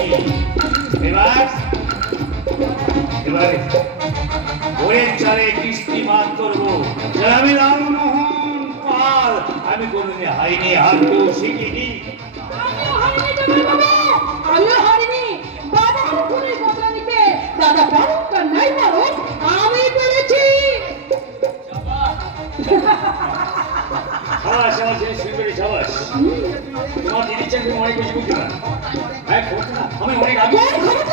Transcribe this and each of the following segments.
বলেছি। এবার এবারে ওরের চালে কিস্তি মাত করবো। আমি রামমোহন পাল, আমি কোনোদিন হারিনি, হারবো শিখিনি। আমিও হারিনি। বাবা খুনের বদলা নিতে দাদা পারুক আর নাই পারুক, আমি পেরেছি। সাবাস, আমার জিনিস সুন্দরী, সাবাস। তোমার দিদির চাকরি অনেক বেশি বুদ্ধিমান। হ্যাঁ, আমি অনেক আগে।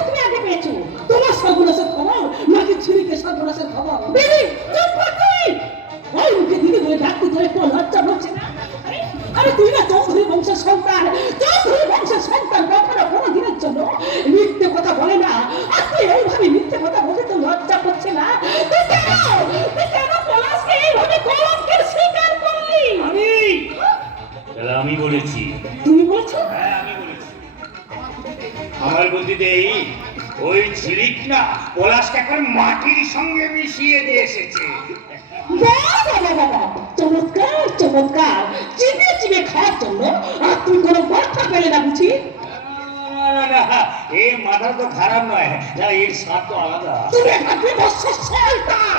তুমি আগে পেয়েছো। তোমার সর্বনাশের খবর নাকি ছেলেকে সর্বনাশের খবর? দিদি চুপ কর তুই। ওই মুখে দিদি বলে ডাকতে তোর একটু লজ্জা হচ্ছে না? আরে তুই না চৌধুরী বংশের সন্তান। চৌধুরী বংশের সন্তান কখনো কোনো দিনের জন্য মিথ্যে কথা বলে না। আর তুই এইভাবে মিথ্যে কথা বলতে তো লজ্জা করছে না? তুই কেন পলাশকে এইভাবে কলঙ্কের শিকার করলি? আমি বলেছি। তুমি বলছো? হ্যাঁ, আমি বলেছি। আমার বুদ্ধিতে ওই ঝিলিক না পলাশকে এখন মাটির সঙ্গে মিশিয়ে দিয়ে এসেছে। চমৎকার চমৎকার, চিবিয়ে চিবিয়ে খাওয়ার জন্য। আর তুই কোনো বার্তা পেলে না বুঝি? এই মাথা তো খারাপ নয়, এর স্বাদ তো আলাদা। তুমি একটা বিভৎস শয়তান।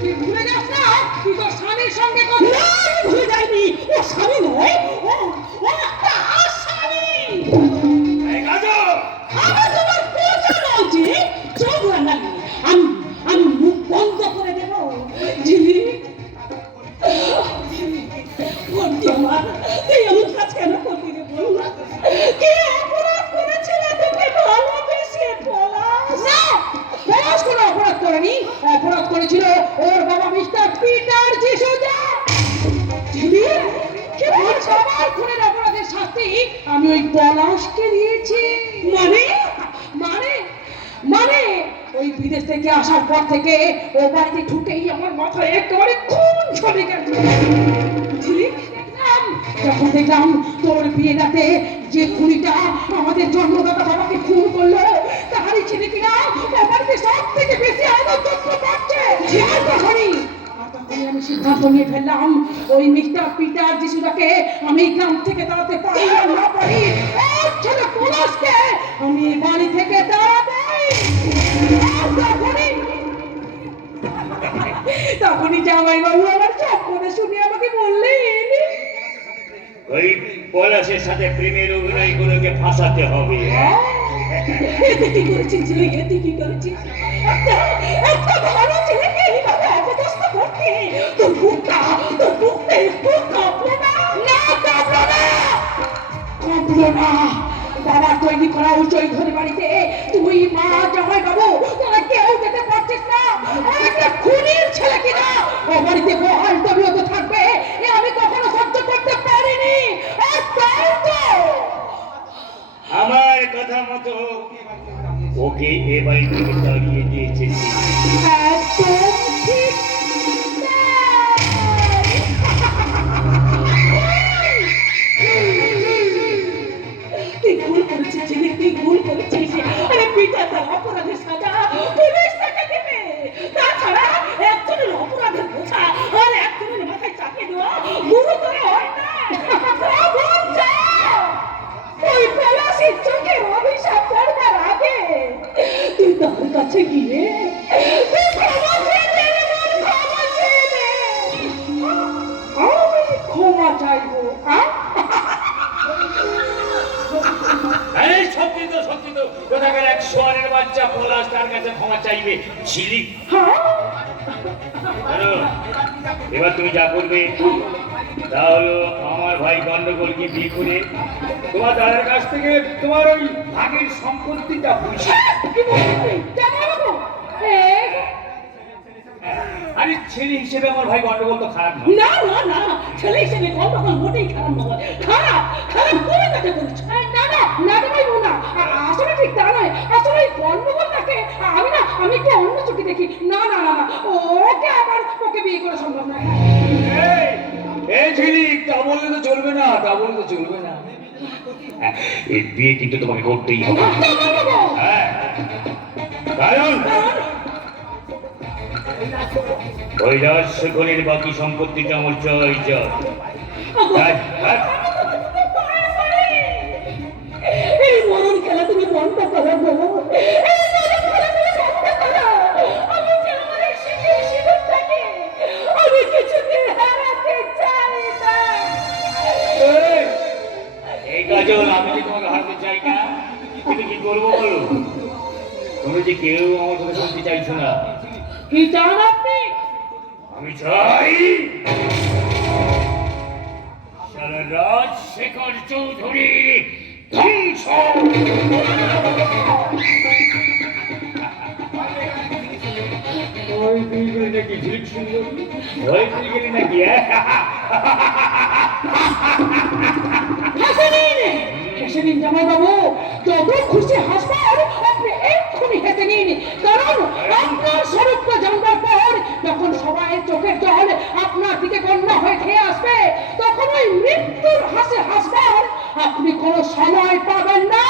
তুই ভুলে যাস না তুই তোর স্বামীর সঙ্গে কথা। না, আমি ভুলে যাইনি। ও স্বামী নয়, ও একটা আসামি। আমার তোমার পৌঁছানো উচিত। চোখ রাঙালি, আমি মুখ বন্ধ করে দেব। ঝিলি আমার তুই আমার কাজ কেন করবি রে বল? কে অপরাধ করেছিল তোকে ভালোবেসে? পলাশ না, পলাশ কোনো অপরাধ করেনি। অপরাধ করেছিল ওর বাবা মিস্টার পিটার যিশুদা। ঝিলি কি বলছো? আমার খুনের অপরাধের শাস্তি আমি ওই পলাশকে দিয়েছি। মানে মানে মানে ওই বিদেশ থেকে আসার পর থেকে ও বাড়িতে ঢুকেই আমার মাথায় একেবারে খুন চলে গেছে। যখন দেখলাম তোর বিয়ে রাতে যে খুনিটা আমাদের জন্মদাতা বাবাকে খুন করলো, তাহারই ছেলে কিনা বাবাকে সব থেকে বেশি আনন্দ পাচ্ছে। তখনই আমি সিদ্ধান্ত নিয়ে ফেললাম ওই মিস্টার পিটার যিশুদাকে আমি গ্রাম থেকে তাড়াতে পারি আর না পারি, এক ছেলে পলাশকে আমি বাড়ি থেকে তাড়াতেই। তখনই জামাই বাবু আমার চোখ করে শুনে আমাকে বললেন, ওই পলাশের সাথে প্রেমের অভিনয় গুলোকে ফাঁসাতে হবে। কি করেছিস ছেলেকে? তুই কি করেছিস? একটা ভালো ছেলেকে এইভাবে অপদস্থ করতে তোর বুকটা একটু কাঁপলো না? না, কাঁপলো না। বাবা তৈরি করা উঁচুই ঘরে বাড়িতে তুই, মা, জামাই বাবু তোরা কেউ যেতে পারছিস না। একটা খুনির ছেলে কিনা ও বাড়িতে বহাল তবিয়ত থাকবে এ আমি কখনো সহ্য করতে পারিনি। আমার কথা মতো ওকে এ বাড়ি থেকে তাড়িয়ে দিয়েছে। একদম ঠিক। তুই ভুল করেছিস ছেলে, তুই ভুল করেছিস। আরে পিতা তার অপরাধের সাজা পুলিশ তাকে দেবে। তাছাড়া একজনের অপরাধের বোঝা আর একজনের মাথায় চাপিয়ে দেওয়া গুরুতর হয় না। ওই পলাশির চোখের অভিশাপ পড়বার আগে তুই তার কাছে গিয়ে আমি ক্ষমা চাইবো। সত্যি তো কোথাকার এক সোয়ারের বাচ্চা পলাশ তার কাছে ক্ষমা চাইবে? ঝিলিক, এবার তুমি যা করবে তা হলো আমার ভাই গন্ডগোলকে বিয়ে করে তোমার দাদার কাছ থেকে তোমার ওই ভাগের সম্পত্তিটা বুঝে। আরে ছেলে হিসেবে আমার ভাই গন্ডগোল তো খারাপ নয়। না না না, ছেলে হিসেবে গন্ডগোল মোটেই খারাপ নয়। খারাপ কোন কাজে করেছ? না না না না, আসলে ঠিক তা নয়। আসলে এই গন্ডগোলটাকে আমি একটু অন্য চোখে দেখি। না না না না, ওকে বিয়ে করা সম্ভব না। এই ঝিলিক, তা বললে তো চলবে না, এই বিয়ে কিন্তু তোমাকে করতেই হবে। হ্যাঁ, কারণ ওই রহস্য খনির বাকি সম্পত্তিটা আমার চাই। এই মরণ কাজল, আমি যে তোমাকে হারাতে চাই না, কিন্তু কি করবো বলো? তুমি যে কেউ আমার কথা শুনতে চাইছো না। কি চান আপনি? আমি চাই সারা রাজশেখর চৌধুরী ধ্বংস। ওই তুই গেলি নাকি ঝিলিক সুন্দর? ওই তুই গেলি নাকি? হাসে নিন, হেসে নিন জামাইবাবু, যত খুশি হাসবার আপনি এক্ষুনি হেসে নিন। কারণ আপনার স্বরূপটা জানবার পর যখন সবাই চোখের জল আপনার দিকে বন্যা হয়ে খেয়ে আসবে, তখন ওই মৃত্যুর হাসে হাসবার আপনি কোনো সময় পাবেন না।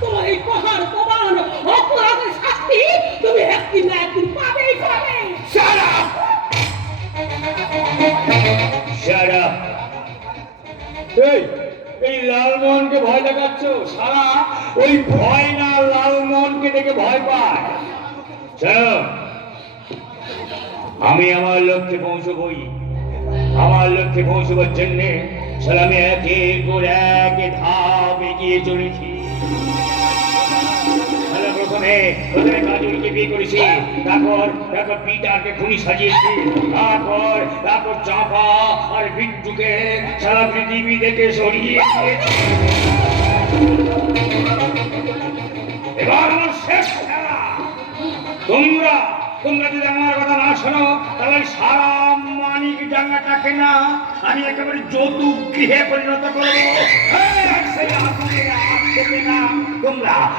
তোমার এই পাহাড় প্রমাণ অপরাধের শাস্তি তুমি একদিন না একদিন পাবেই পাবে। Shut up! Shut up! এই লালমোহনকে ভয় দেখাচ্ছ? সারা ওই ভয় না লালমোহনকে দেখে ভয় পায়। চলো, আমি আমার লক্ষ্যে পৌঁছবই। আমার লক্ষ্যে পৌঁছবার জন্যে আমি একের পর এক ধাপ এগিয়ে চলেছি। প্রথমে কাজলকে বিয়ে করেছি, তারপর পিতাকে খুনি সাজিয়েছি, তারপর চাপা আর বিট্টুকে সারা পৃথিবী দেখে সরিয়ে দিয়েছি। এবার আমার শেষ খেলা। তোমরা যদি আমার কথা না শোনো, তাহলে সারা মানিক ডাঙ্গাটাকে না আমি একেবারে যৌতুক গৃহে পরিণত করবো।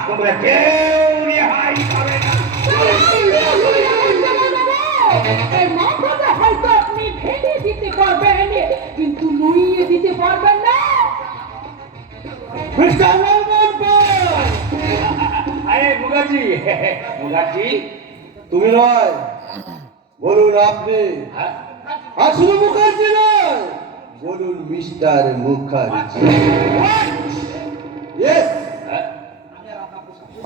তোমরা কেউ রেহাই পাবে না। হয়তো আপনি ভেঙে দিতে পারবেন, কিন্তু নুইয়ে দিতে পারবেন না। আরে মুখার্জি, মুখার্জি তুমি নয়, বলুন আপনি। আর শুধু মুখার্জি নয়, বলুন মিস্টার মুখার্জি। Yes,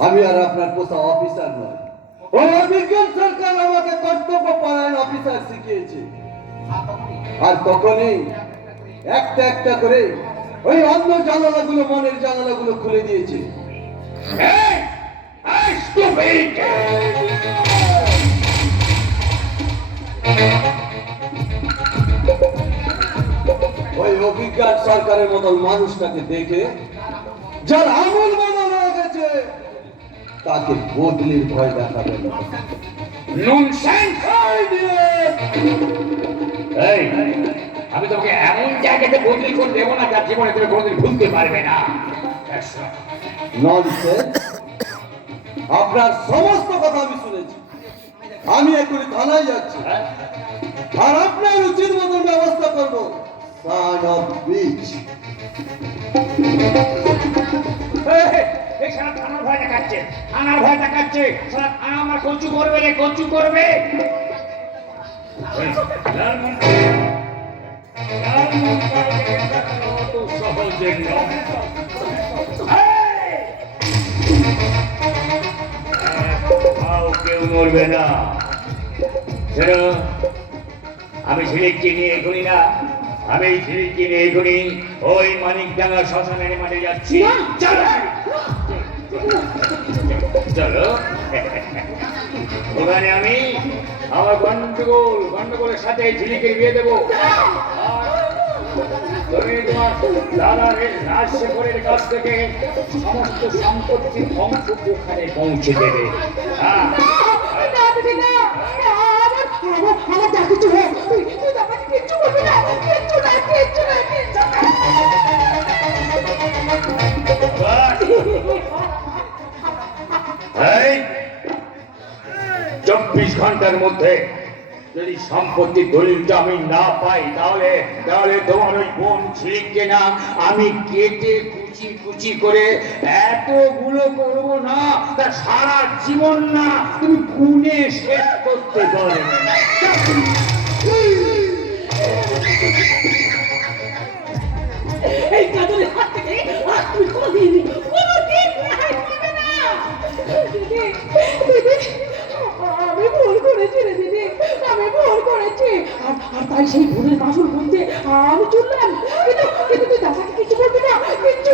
আমি আর আপনার পোষা অফিসার নয়। ওই অভিজ্ঞান সরকার আমাকে কর্তব্য পরায়ণ অফিসার শিখিয়েছে। আর তখনই একটা একটা করে ওই অন্য জানালাগুলো, মনের জানালাগুলো খুলে দিয়েছে। ওই অভিজ্ঞান সরকারের মতন মানুষটাকে দেখে যার আমল বদল হয়ে গেছে, তাকে বদলির ভয় দেখাবেন না। আমি তোকে এমন জায়গাতে বদলি করে দেবো না যার জীবনে তুমি কোনোদিন ভুলতে পারবে না। ননসেন্স! আপনার সমস্ত কথা আমি শুনেছি। আমি এক্ষুনি থানায় যাচ্ছি, আর আপনার উচিত মতন ব্যবস্থা করবো। Son of bitch! থানার ভয় দেখাচ্ছে, থানার ভয় দেখাচ্ছে। থানা আমার কচু করবে রে, কচু করবে। সহজে কেউ মরবে না। আমি ঝিলিককে নিয়ে এখনই না, আমি ঝিলিককে নিয়ে এখনই ওই মানিকডাঙ্গা শ্মশানের মাঠে যাচ্ছি। চলো চলো, ওখানে আমি আমার গন্ডগোলের সাথে ঝিলিকের বিয়ে দেবো। তুমি তোমার দাদার রাজশেখরের কাছ থেকে সমস্ত সম্পত্তি ধ্বংস ওখানে পৌঁছে দেবে। এই 24 ঘন্টার মধ্যে যদি সম্পত্তির দলিলটা আমি না পাই, তাহলে তোমার ওই বোন ঝিলিককে না আমি কেটে কুচি কুচি করে এতগুলো করবো না, তা সারা জীবন না তুমি গুনে শেষ করতে পারবে না। এই কাজলের হাত থেকে আর তুমি কোনোদিন রেহাই পাবে না। দিদি, আমি ভুল করেছি রে দিদি, আমি ভুল করেছি। আর তাই সেই ভুলের মাসুল বলতে আমি চললাম। কিন্তু তুই দাদাকে কিছু করবি না, কিচ্ছু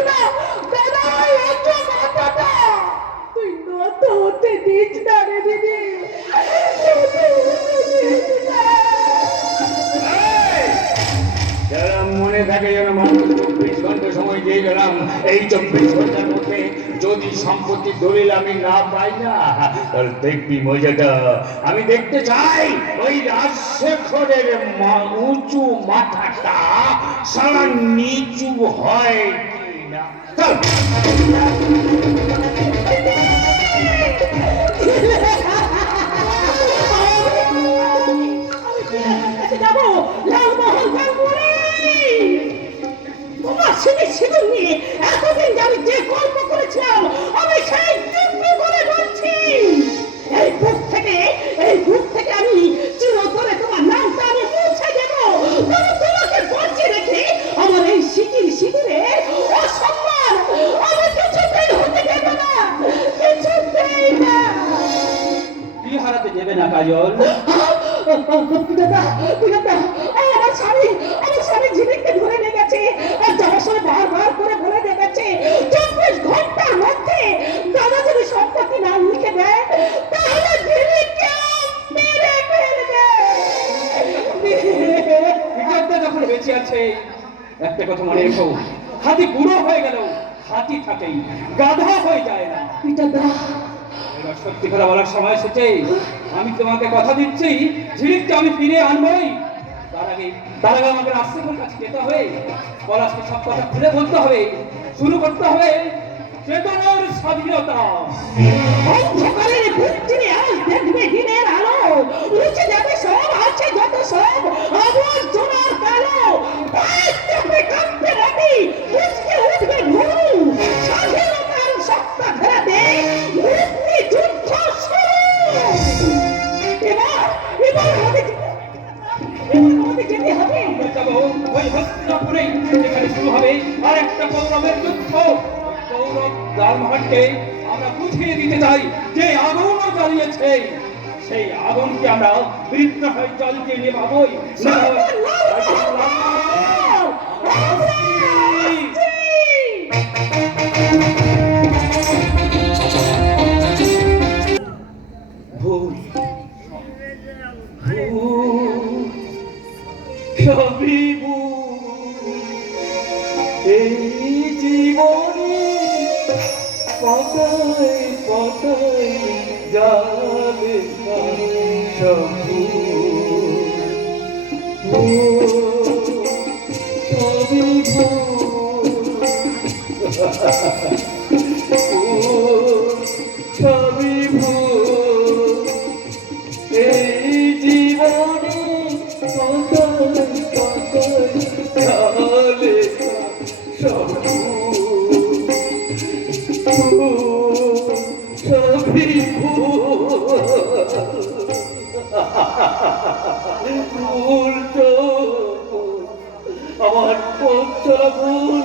দিয়ে গেলাম এই 24 ঘন্টার মধ্যে যদি সম্পত্তির দলিল আমি না পাই না, তাহলে দেখবি মজাটা। আমি দেখতে চাই ওই রাজশেখরের উঁচু মাথাটা সারা নিচু হয় কিনা। চল। যাবো লালমোহন গাঙ্গুলি, তোমার সিঁড়ি সিঁদুর নিয়ে এতদিন আমি যে গল্প করেছিলাম আমি সেই দিব্য করে বলছি। এই বুক থেকে আমি চিরতরে তোমার নামটা আমি মুছে দেব। তবে তোমাকে বলছি রেখে আমার এই সিঁদুরের অসম্মান আমি কিছুতেই হতে দেব না, কিছুতেই না। কি হারাতে দেবে না কাজল? আমার স্বামী ঝিলিককে ধরে নিয়ে গেছে আর যাওয়ার সময় বারবার করে বলে দিয়ে গেছে 24 ঘন্টার মধ্যে দাদা যদি সম্পত্তি না লিখে দেয় তাহলে ঝিলিককে মেরে ফেলবে। বিজ্ঞানটা যখন বেঁচে আছে, একটা কথা মনে রেখো, হাতি বুড়ো হয়ে গেল হাতি থাকেই, গাধা হয়ে যায় না। এবার সত্যি কথা বলার সময় এসেছে। আমি তোমাকে কথা দিচ্ছি, ঝিলিককে আমি ফিরে আনবই। তার আগে আমাকে রাজশেখরের কাছে যেতে হবে, পলাশকে সব কথা খুলে বলতে হবে, শুরু করতে হবে চেতনার স্বাধীনতা। অন্ধকারের ভিতরে আজ দেখবে দিনের আলো, উঠে যাবে সব আছে যত সব আবর্জনার কালো। কাঁপতে কাঁপতে রাতি উঠে উঠবে ঘুরু, স্বাধীনতার সত্তা ধরাতে মুক্তি যুদ্ধ শুরু। এবার আমাদের যেতে হবে। যাবো ওই হস্তিনাপুরেই, যেখানে শুরু হবে আর একটা কৌরবের যুদ্ধ। কৌরব লালমোহনকে আমরা বুঝিয়ে দিতে চাই যে আগুনও জ্বালিয়েছে, সেই আগুনকে আমরা বৃদ্ধ হয়ে জল দিয়ে নেভাবই। ভুল সবই ভুল, এই জীবনে পতায় পতায় যাবে সব সবই সবই ভুল, এই জীবনে পতায় পতায় যাবে সব সবই ভুল তো আমার পথচলা ভুল,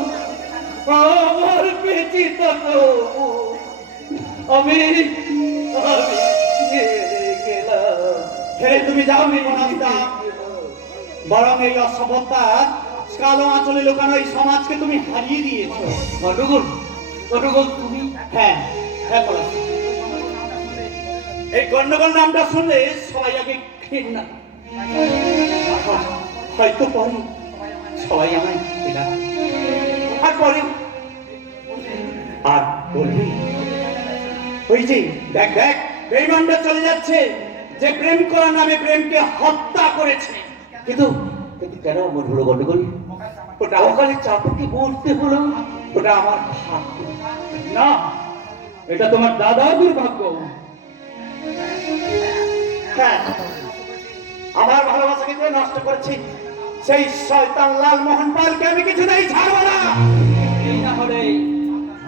আমার বেঁচে থাকা আমি গেলাম। ছেড়ে তুমি যাওনি মনাস্তা, বরং এই অসভ্যতার কালো আঁচলে লুকানো এই সমাজকে তুমি হারিয়ে দিয়েছো। গন্ডগোল গন্ডগোল তুমি? হ্যাঁ হ্যাঁ পলাশ, এই গন্ডগোল নামটা শুনলে সবাই আগে ঘৃণা, হয়তো পরে সবাই আমায় ঘৃণা, আর পরে আর বলবি ওই যে দেখ দেখ বেঈমানটা চলে যাচ্ছে, যে প্রেম করার নামে প্রেমকে হত্যা করেছে। কিন্তু কিন্তু কেন মন হলো গন্ডগোল? ওটা অকালে চাপাকে মরতে হলো? ওটা আমার ভাগ্য। না, এটা তোমার দাদা দুর্ভাগ্য। হ্যাঁ, আমার ভালোবাসাকে যে নষ্ট করেছি সেই শয়তান লালমোহন পালকে আমি কিছুতেই ছাড়বো না। এই না হলে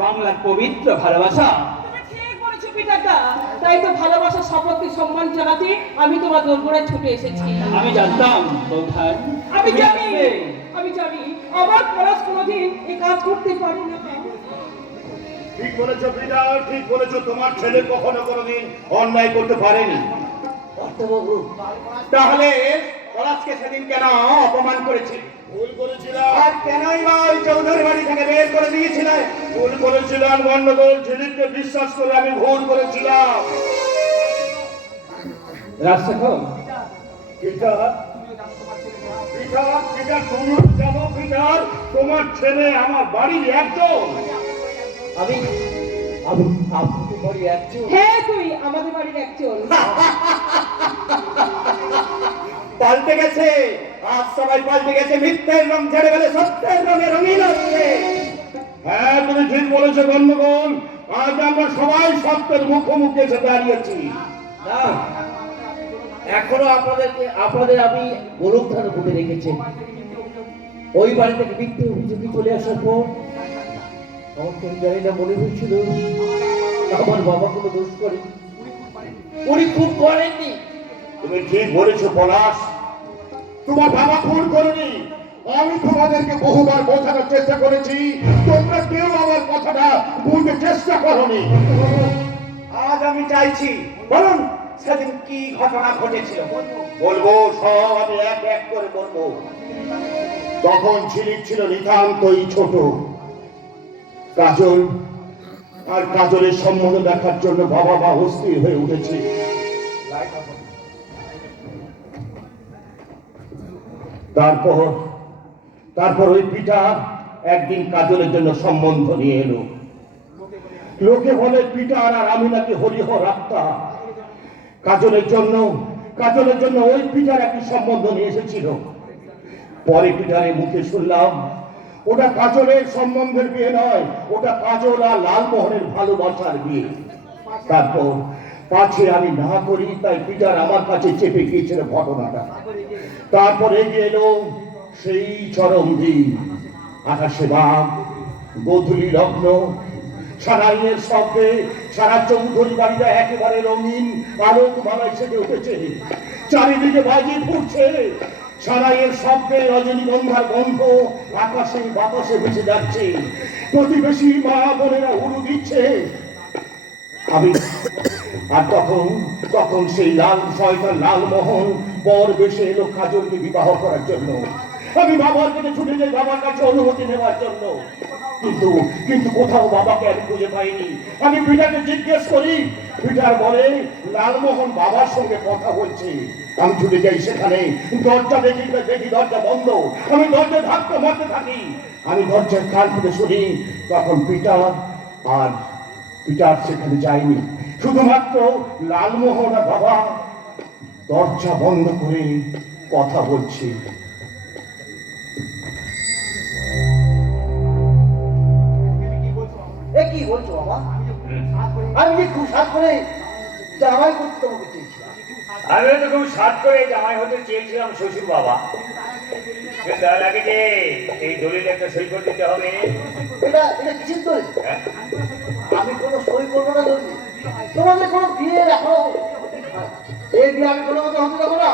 বাংলার পবিত্র ভালোবাসা। তুমি ঠিক বলেছো পিতাদা, তাই তো ভালোবাসার শপথকে সম্মান জানাতে আমি তোমার দরবারে ছুটে এসেছি। আমি জানতাম বৌঠান, আমি তুমি জানি আসবে। আমার পলাশ কোনোদিন এই কাজ করতে পারে না। ঠিক বলেছো পিতা, ঠিক বলেছো। তোমার ছেলে কখনো কোনোদিন অন্যায় করতে পারেনি। অর্থবাবু, তাহলে পলাশকে সেদিন কেন অপমান করেছে? ভুল করেছিলাম, আর কেনই বা ওই চৌধুরী বাড়ি থেকে বের করে দিয়েছিল? ভুল করেছিলাম গন্ডগোল। ঝিলিককে বিশ্বাস করে আমি ভুল করেছিলাম। রাজশেখর, পিতা, পিটার, পিটার, তুমি জানো পিটার, তোমার ছেলে আমার বাড়ির একজন। আমি আমি আপনাদের বাড়ি একজন। হ্যাঁ তুই আমাদের বাড়ির একজন। পাল্টে গেছে, আজ সবাই পাল্টে গেছে, মিথ্যের রং ঝেড়ে গেলে সত্যের রঙে রঙিন হচ্ছে। হ্যাঁ তুমি ঠিক বলেছো বন্ধুগণ, আজ আমরা সবাই সত্যের মুখোমুখি এসে দাঁড়িয়েছি। না, এখনো আপনাদের আমি গোলকধার উপরে রেখেছি। ওই বাড়ি থেকে মিথ্যে অভিযোগে চলে আসার পর আমার কেন জানি না মনে হয়েছিল আমার বাবা কোনো দোষ করে, উনি খুব করেননি। তুমি ঠিক বলেছো পলাশ, তোমার বাবা খুন করেনি। আমি তোমাদেরকে বহুবার বোঝানোর চেষ্টা করেছি, তোমরা কেউ আমার কথাটা বুঝতে চেষ্টা করোনি। আজ আমি চাইছি, বলুন সেদিন কি ঘটনা ঘটেছিল। বলবো, সব আমি এক এক করে বলবো। তখন ঝিলিক ছিল নিতান্তই ছোট। কাজল আর কাজলের সম্বন্ধ দেখার জন্য বাবা মা অস্থির হয়ে উঠেছে। তারপর তারপর ওই পিতা একদিন কাজলের জন্য সম্বন্ধ নিয়ে এলো। লোকে বলে পিটার আর আমি নাকি হরিহর আত্মা। কাজলের জন্য ওই পিটার একটি সম্বন্ধ নিয়ে এসেছিল। পরে পিটারের মুখে শুনলাম ওটা কাজলের সম্বন্ধের বিয়ে নয়, ওটা কাজল আর লালমোহনের ভালোবাসার বিয়ে। তারপর পাছে আমি না করি, তাই পিটার আমার কাছে চেপে গিয়েছিল ঘটনাটা। তারপর এগিয়ে এলো সেই চরম দিন। আকাশে বাঘ, গোধূলি লগ্ন, সারাইয়ের শব্দে সারা চৌধুরী বাড়িটা একেবারে রঙিন আলোক মালায় সেজে উঠেছে। চারিদিকে বাজি ফুটছে, সারাইয়ের শব্দে রজনীগন্ধার গন্ধ আকাশে বাতাসে ভেসে যাচ্ছে। প্রতিবেশী মা বোনেরা হুড়ু দিচ্ছে। আমি আর তখন সেই লাল শয়তান লালমোহন বর বেশে এলো কাজলকে বিবাহ করার জন্য। আমি বাবার কাছে ছুটে যাই বাবার কাছে অনুমতি নেওয়ার জন্য, কিন্তু কোথাও বাবাকে আমি খুঁজে পাইনি। আমি পিটাকে জিজ্ঞেস করি, পিটার বলে লালমোহন বাবার সঙ্গে কথা বলছে। আমি ছুটে যাই সেখানে, দরজা দেখি দরজা বন্ধ। আমি দরজা ধাক্কা মারতে থাকি। আমি দরজার কান খুলে শুনি, তখন পিটার সেখানে যায়নি। শুধুমাত্র লালমোহন আর বাবা দরজা বন্ধ করে কথা বলছে। এ কি বলছো বাবা? আমি যে খুব সাত করে জামাই করতে তোমাকে চেয়েছিলাম। আমিও তো খুব সাত করে জামাই হতে চেয়েছিলাম শ্বশুর বাবা। তার আগে যে এই দলিলে একটা সই করে দিতে হবে। এটা কিসের দলিল? হ্যাঁ? আমি কোনো সই করবো না দলিল। তোমাদের কোনো বিয়ে রাখো, এই বিয়ে আমি কোনো মতো হতে দেবো না।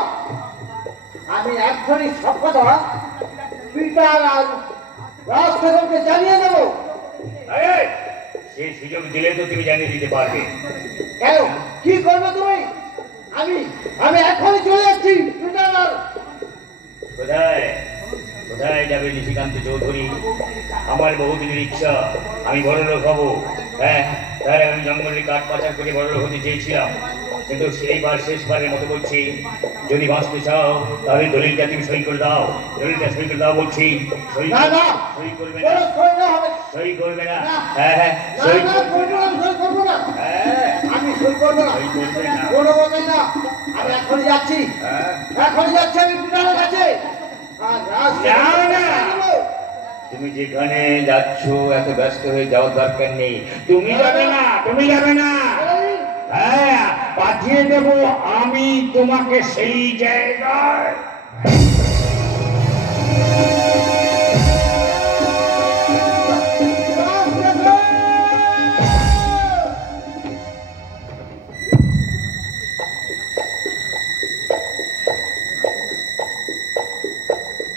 আমি এখনই সব কথা পিটার আর রাজ ঠাকুরকে জানিয়ে দেবো। আরে, সেই সুযোগ দিলে তো তুমি জানিয়ে দিতে পারবে। কেন, কি করবে তুমি? আমি এখনই চলে যাচ্ছি। পিটার আর কোথায় কোথায় যাবে নিশিকান্ত চৌধুরী? আমার বহুদিনের ইচ্ছা, আমি বড়লোক হব। হ্যাঁ, তাই আমি জঙ্গলের কাঠ পাচার করে বড়লোক হতে চেয়েছিলাম। কিন্তু সেইবার শেষবারের মতো বলছি, যদি বাঁচতে চাও তাহলে দলিলটা তুমি সই করে দাও। দলিলটা সই করে দাও বলছি। সই না, না। সই করবে কোনো না, সই না হবে। সই করবে না। না। হ্যাঁ হ্যাঁ, না, সই না, করবো না, সই করবো না। হ্যাঁ, আমি সই করবো না। সই করবে না। কোনো মতেই না। আমি এখনই যাচ্ছি। হ্যাঁ। এখনই যাচ্ছি আমি পিটারের কাছে। আর রাজ না, না। ঠাকুরকে তুমি যেখানে যাচ্ছ এত ব্যস্ত হয়ে যাওয়ার দরকার নেই। তুমি যাবে না, তুমি যাবে না। হ্যাঁ, পাঠিয়ে দেব আমি তোমাকে সেই জায়গায়।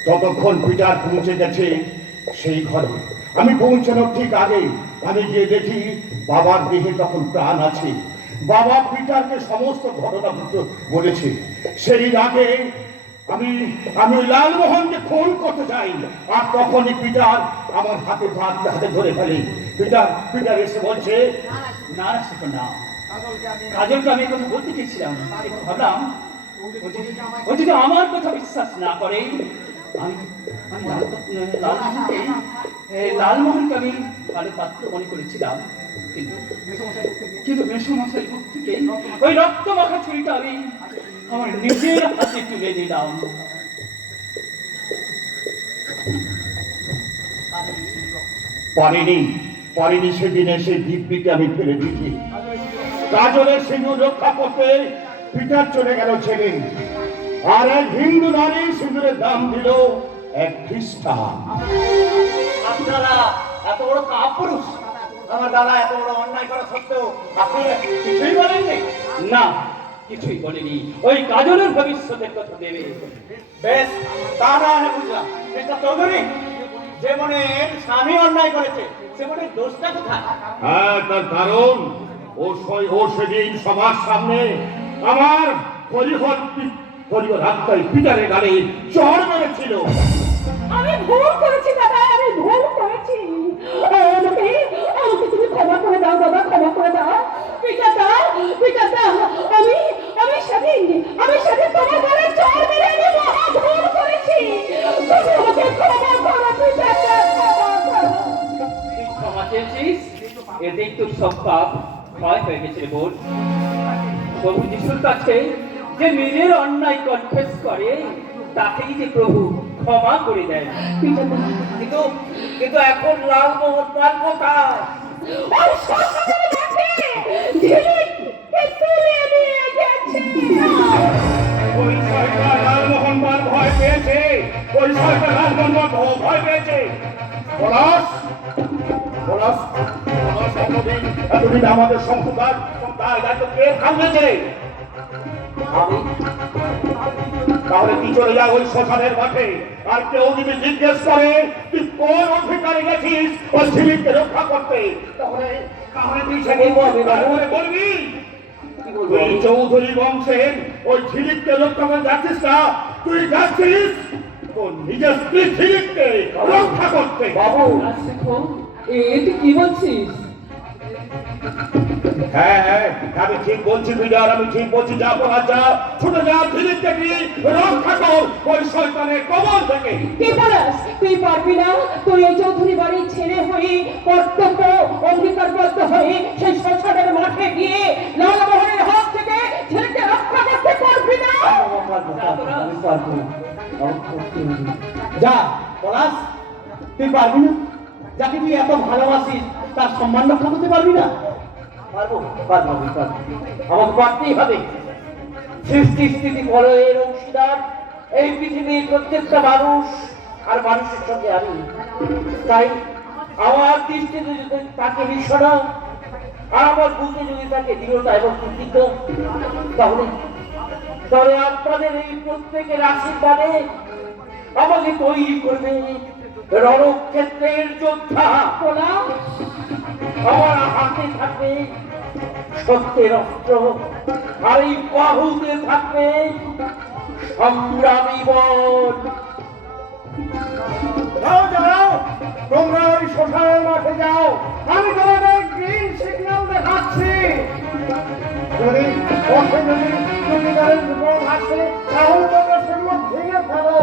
ততক্ষণ পিটার পৌঁছে গেছে সেই ঘরে। আমি পৌঁছানোর ঠিক আগে আমি গিয়ে দেখি বাবার দেহে তখন প্রাণ আছে। বাবা পিটারকে সমস্ত ঘটনা বলেছে। সেই রাগে আমি লালমোহনকে খুন করতে চাই, আর তখনই পিটার আমার হাতে ধরে ফেলে। পিটার এসে বলছে, না না, সেটা না। কাজলকে আমি কথা বলতে চেয়েছিলাম, একটু ভাবলাম ও যদি আমার কথা বিশ্বাস না করে, আমি আমি লালমোহনকে লালমোহনকে আমি ভালো পাত্র মনে করেছিলাম, কিন্তু কিন্তু মেসমশাই মুখ থেকে ওই রক্ত মাখা ছুরিটা আমি আমার নিজের হাতে তুলে নিলাম। পারিনি সেদিন এসে দিব্যিকে আমি ফেলে দিচ্ছি। কাজলের সিঁদুর রক্ষা করতে পিটার চলে গেল ছেলে, আর এক হিন্দু নারী সিঁদুরের দাম দিল এক খ্রিস্টান। আপনারা এত বড় কাপুরুষ, আমার দাদা এত বড় অন্যায় করা সত্ত্বেও আপনি কিছুই বলেননি। না, কিছুই বলিনি। ওই কাজলের ভবিষ্যতের কথা দেবে। বেশ, তা না হয় বুঝলাম। মিস্টার চৌধুরী, যে মনে স্বামী অন্যায় করেছে সে মনে দোষটা কোথায়? হ্যাঁ, তার কারণ ও সেদিন সবার সামনে আমার হরিহর আত্মায় পিটারের গালে চড় মেরেছিল। আমি ভুল করেছি দাদা, আমি ভুল করেছি। আমাকে আমাকে তুমি ক্ষমা করে দাও দাদা, ক্ষমা করে দাও। পিতা দাও, পিতা দাও। আমি সেদিন তোমার ঘরে চড় মেরে আমি মহা ভুল করেছি। তুমি আমাকে ক্ষমা করো পিতা দাও, ক্ষমা করো। তুই ক্ষমা চেয়েছিস, এতেই তোর সব পাপ ক্ষয় হয়ে গেছে রে বোন। প্রভু যিশুর কাছে যে নিজের অন্যায় কনফেস করে, তাকেই যে প্রভু ক্ষমা করে দেয়। পিতা দাও। কিন্তু কিন্তু এখন লালমোহন পাল কোথায়? ওই শ্মশানের মাঠে ঝিলিককে তুলে নিয়ে গেছে। ওই সরকার লালমোহন পাল ভয় পেয়েছে, ওই সরকার লালমোহন পাল ভয় পেয়েছে। পলাশ পলাশ পলাশ, এতদিন আমাদের সংস্কার দায়িত্ব কে সামলেছে? আমি। তাহলে কি চলে যা ওই শ্মশানের মাঠে, আর কেউ যদি জিজ্ঞেস করে তুই কোন অধিকারে গেছিস ওই ঝিলিককে রক্ষা করতে, তাহলে তাহলে তুই সে বলবি তুই চৌধুরী বংশের ওই ঝিলিককে রক্ষা করে যাচ্ছিস না, তুই যাচ্ছিস তোর নিজের স্ত্রী ঝিলিককে রক্ষা করতে। বাবু, এটি কি বলছিস? হ্যাঁ হ্যাঁ, আমি ঠিক বলছি বিজার, আমি ঠিক বলছি। যা বলা যা, ছুটে যা ঝিলিককে নিয়ে রক্ষা কর ওই শয়তানের কবল থেকে। কে বলাস? তুই পারবি না? তুই এই চৌধুরী বাড়ির ছেলে হয়ে কর্তব্য অঙ্গীকারবদ্ধ হয়ে সেই শ্মশানের মাঠে গিয়ে লালমোহনের হাত থেকে ছেলেকে রক্ষা করতে পারবি না? যা পলাশ, তুই পারবি না? যাকে তুই এত ভালোবাসিস তার সম্মান রক্ষা করতে পারবি না? পারবো পারবো আমি পারবো, আমাকে পারতেই হবে। সৃষ্টি স্থিতি প্রলয়ের অংশীদার এই পৃথিবীর প্রত্যেকটা মানুষ, আর মানুষের সঙ্গে আমি। তাই আমার দৃষ্টিতে যদি তাকে মিশনা, আর আমার বুঝতে যদি তাকে দৃঢ়তা এবং কৃতিত্ব, তাহলে তাহলে আপনাদের এই প্রত্যেকের আশীর্বাদে আমাকে তৈরি করবে রণক্ষেত্রের যোদ্ধা। আমার হাতে থাকবে সত্যের অস্ত্র, আর এই বাহুতে থাকবে সংগ্রামী বল। যাও যাও, তোমরা ওই শ্মশানের মাঠে যাও, আমি তোমাদের গ্রিন সিগন্যাল দেখাচ্ছি। যদি পথে যদি জমিদারের বিপদ আসে, তাহলে তোমরা সেগুলো ভেঙে ফেলো।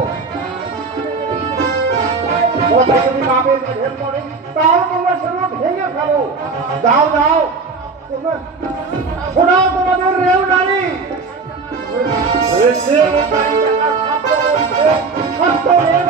পথে যদি বাপের বেঁধে পড়ে, তাহলে তোমরা সেগুলো ভেঙে ফেলো। যাও যাও, তোমরা শোনাও তোমাদের রেলগাড়ি। সত্য রেল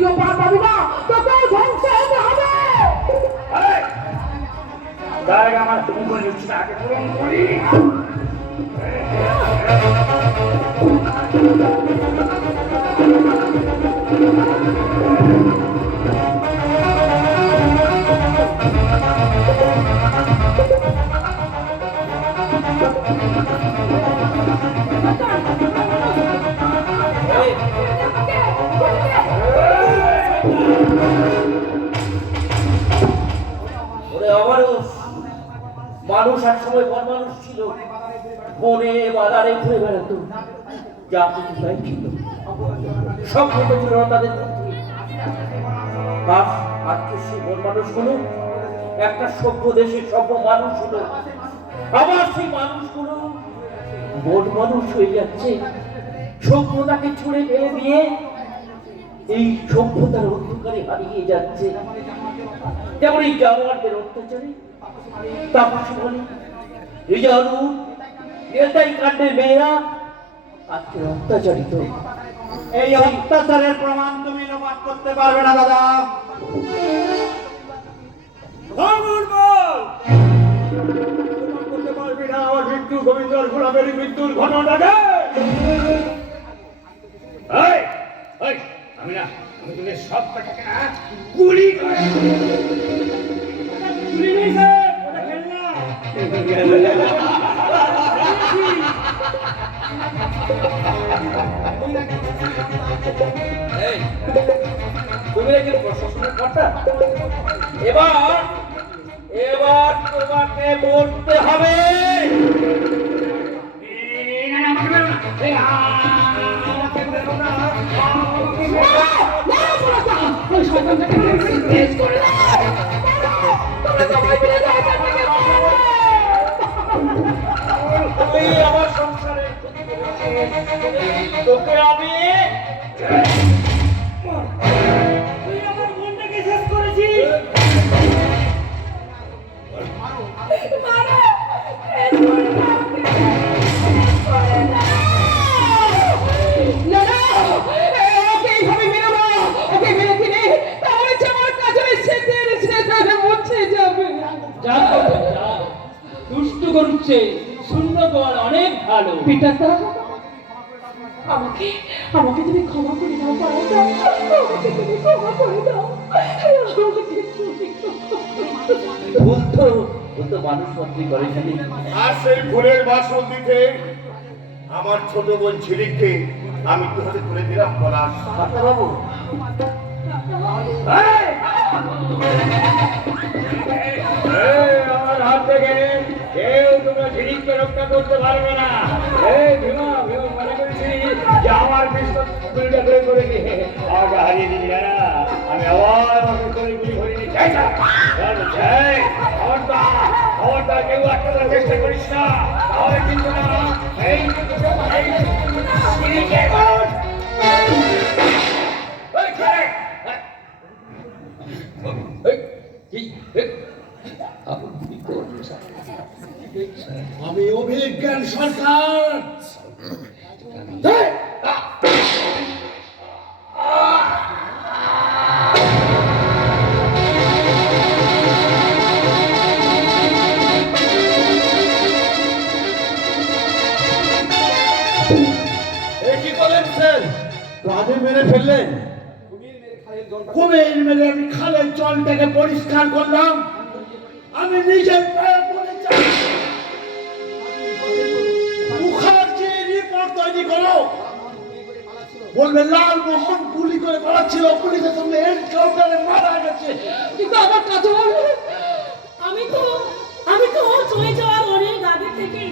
তুইও পার পাবি না, তোকেও ধ্বংস হতে হবে। এই, তার আগে আমার তুমি বলে দিচ্ছি আগে পূরণ করি। ওরে অমানুষ, মানুষ এক সময় বড় মানুষ ছিল, বনে বাজারে ঘুরে বেড়াতো, যা কিছু তাই ছিল, সব মতো ছিল না তাদের মধ্যে। আর আজকে সেই বড় মানুষগুলো একটা সভ্য দেশের সভ্য মানুষ হলো, আবার সেই মানুষগুলো বড় মানুষ হয়ে যাচ্ছে, সভ্যতাকে ছুড়ে ফেলে দিয়ে এই সভ্যতার অন্ধকারে হারিয়ে যাচ্ছে। যেমন এই জানোয়ারদের অত্যাচারে তাপসী বলে রিজানু নেতাই কাণ্ডের মেয়েরা আজকে অত্যাচারিত। এই অত্যাচারের প্রমাণ তুমি লোপাট করতে পারবে না দাদা। করতে পারবি না আমার মৃত্যু গোবিন্দর গোলাপের মৃত্যুর ঘটনাটাকে। আমি না, আমি তোদের সব কটাকে না গুলি করে গুলি নিয়েছে ওটা খেলনা। তুমি নাকি প্রশাসনের কর্তা? এবার এবার তোমাকে মরতে হবে। ওই শয়তানটাকে শেষ করে দাও। তোমরা সবাই মিলে যাও এখান থেকে। তুই আমার সংসারে ক্ষতি করেছিস, তোকে আমি তুই আমার বোনটাকে শেষ করেছিস। মারো, শেষ করে দাও ওকে। শেষ করে দাও। না, না, ওকে এইভাবে মেরো না। ওকে মেরে দিলে তাহলে যে আমার কাজলে সেতে মুছে যাবে। যা করবে, যা। দুষ্টু করছে, শূন্য গোয়াল অনেক ভালো। পিতাতা, আমাকে আমাকে তুমি ক্ষমা করে দাও পারতা। আমাকে তুমি ক্ষমা করে দাও। আমাকে তুমি ভুল তো মানুষ মন্ত্রী করে খালি। আর সেই ফুলের বাসন দিতে আমার ছোট বোন ঝিলিককে আমি তো হাতে তুলে দিলাম পলাশ। বাবু আমার হাত থেকে কেউ তোমরা ঝিলিককে রক্ষা করতে পারবে না। এই ভীমা ভীমা মনে করেছি যে আমার বিশ্বাস গুলিটা করে দিয়ে আমাকে হারিয়ে দিবি না। আমি আবার আমাকে করে গুলি ভরে নিয়ে চাই না। খবরদার কেউ আটকানোর চেষ্টা করিস না, তাহলে কিন্তু না এই ঝিলিকের বোন। এই ছেলে! আমি অভিজ্ঞান সরকার। কি করলেন স্যার? কাজে মেরে ফেললেন? কুমির মেরে আমি খালের জলটাকে পরিষ্কার করলাম। আমি নিজের পায়ে পড়ে যাই। মুখার্জি রিপোর্ট তৈরি করো। বলবে লালমোহন গুলি করে পালাচ্ছিল, পুলিশের সঙ্গে এনকাউন্টারে মারা গেছে। কিন্তু আমার কাজল, আমি তো চলে যাওয়ার অনেক আগে থেকে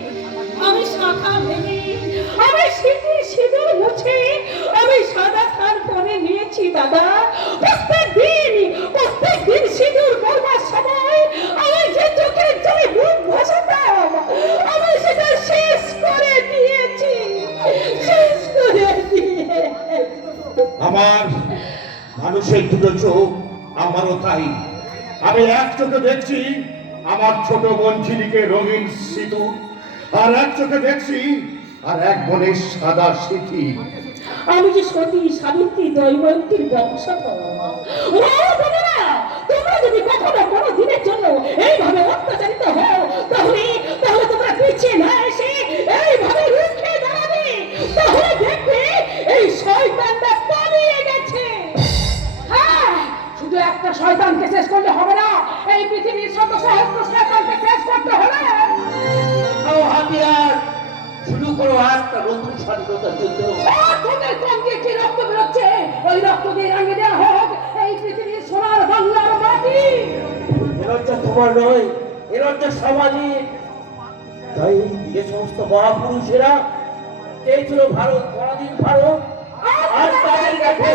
আমি শাখা ভেঙে, আমি সিঁদুর মুছে, আমি সাদা থান পরে নিয়েছি দাদা। প্রত্যেক দিন সিঁদুর পরবার সময় আমি যে চোখের জলে বুক ভাসাতাম, আমি সেটা শেষ করে দিয়েছি, শেষ করে দিয়ে। আমার মানুষের দুটো চোখ, আমারও তাই। আমি এক চোখে দেখছি আমার ছোট বোন ঝিলিকে রঙিন সিঁদুর, আর এক চোখে দেখছি আর এক বোনের সাদা সিঁথি। আমি যে সতী সাবিত্রী দৈবন্তীর বংশধর। ও বোনেরা, তোমরা যদি কখনো কোনো দিনের জন্য এইভাবে অত্যাচারিত হও, তাহলে তাহলে তোমরা পিছিয়ে না এসে এইভাবে রুখে দাঁড়াবে, তাহলে দেখবে এই শয়তানটা পালিয়ে গেছে। হ্যাঁ, শুধু একটা শয়তানকে শেষ করলে হবে না, এই পৃথিবীর শত সহস্র শয়তানকে শেষ করতে হবে। নাও হাতিয়ার, শুরু করো একটা নতুন স্বাধীনতার যুদ্ধ। তোদের কম দিয়ে কি রক্ত বেরোচ্ছে, ওই রক্ত দিয়ে রাঙিয়ে দেওয়া হোক এই পৃথিবীর সোনার বাংলার মাটি। এ লজ্জা তোমার নয়, এ লজ্জা সামাজিক। তাই যে সমস্ত মহাপুরুষেরা চেয়েছিল ভারত পরাধীন ভারত, আর তাদের কাছে